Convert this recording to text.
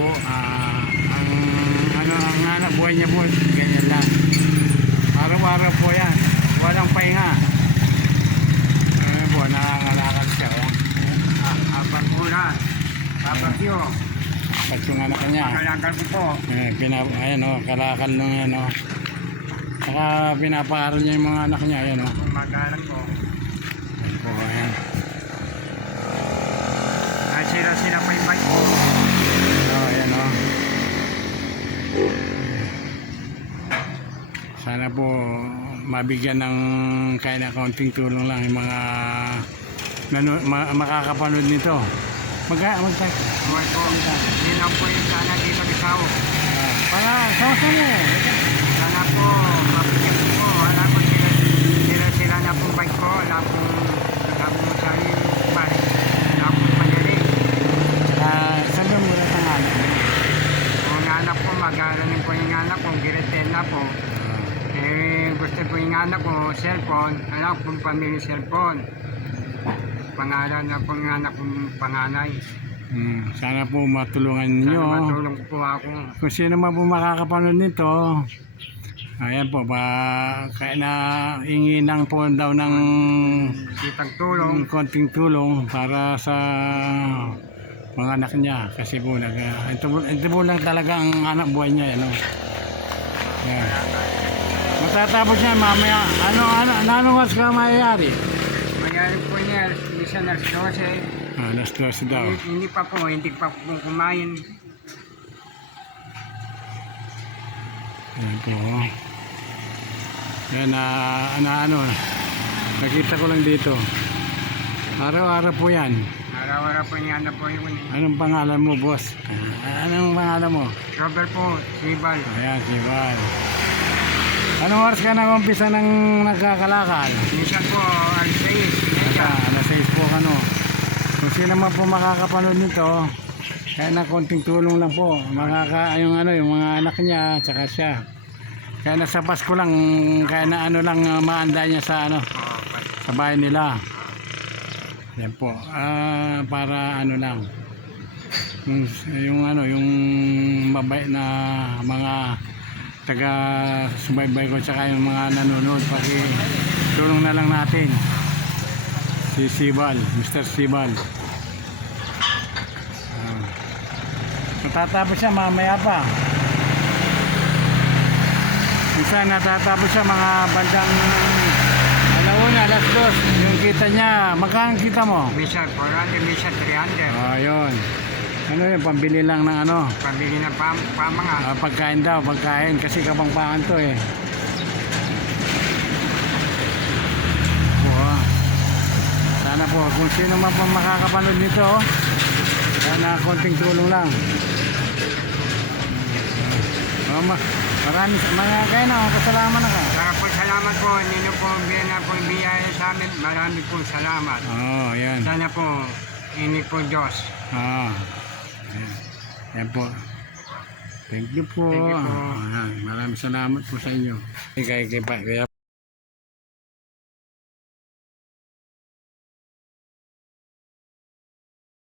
po uh, ang ano ang anak buhay niya po ganyan lang. Araw-araw po yan. Walang pahinga. Ayun po nangangalakad siya yan abang po na. Abang yun at yung anak niya. Kalakal po po. Eh, pinap ayan o kalakal nung yan o saka pinapaaral niya yung mga anak niya ayan o magalang po. Ayan po ayan. Sana po mabigyan ng kahit na kaunting tulong lang yung mga nano, ma, makakapanood nito. Mag, mag, Buhay po. Hindi lang po yung sana dito bitaw. ah, para, sausa mo. Sana po, mabigyan ko po. Wala po sila, sira-sira na pong bike ko. Wala pong, wala pong sari yung bike. Wala pong panyaring. Ah, sabi mo rin ang anak mo. Kung anak ko, mag-aaranin po yung anak ko. Grade 10 na po. Eh, gusto po yung anak ko, cellphone. Anak po pamilya cellphone. Pangalan na po ng anak kong panganay. Hmm, sana po matulungan Sana niyo. matulong po ako. Kung sino man po makakapanood nito, ayan po, ba, kaya na hingi ng po daw ng Kitang tulong. konting tulong para sa mga anak niya. Kasi po, nag, ito, po- ito po lang talaga ang anak buhay niya. Ano? Ayan. Matatapos yan mamaya. Ano, ano, ano, anong oras ka mayayari? Mayroon po niya, isa na 12. Ah, alas 12 daw. Hindi, hindi pa po, hindi pa po kumain. Ayan po. oh. Yan na, na ano, nakita ko lang dito. Araw-araw po yan. Araw-araw po niya na po yun. eh. Anong pangalan mo, boss? Ah, Anong pangalan mo? Robert po, Sibal. Ayan, si Val. Anong oras ka nag-umpisa ng nagkakalakal? Minsan po, alas 6. Ata, alas 6 po kano. Kung sino man po makakapanood nito, kaya na konting tulong lang po. Makaka, yung ano, yung mga anak niya, tsaka siya. Kaya na sa Pasko lang, kaya na ano lang uh, maanda niya sa ano, sa bahay nila. Yan po. Ah, para ano lang. Yung, yung ano, yung mabait na mga taga subaybay ko tsaka yung mga nanonood paki tulong na lang natin si Sibal, Mr. Sibal. Ah. Matatapos siya mamaya pa. Minsan natatapos siya mga bandang alauna, alas dos. Yung kita niya, magkano kita mo? Minsan 400, minsan 300. Oh, yun. Ano yun, pambili lang ng ano, Pambili ng pam pamangan. ah, pagkain daw, pagkain, kasi kapangpangan to eh. Oo. Sana po, kung sino man po makakapanood nito, sana konting tulong lang. Oh, ma marami, mga kayo na, kasalaman na ka. Saka po salamat po, nino po biyan na po biyaya sa amin. Marami po salamat. Oo, oh, yan. Sana po, ini po Diyos. Ah. Yan. Yan po. Thank you po. Thank you po. Ayan, Maraming salamat po sa inyo. Kaya, kaya, kaya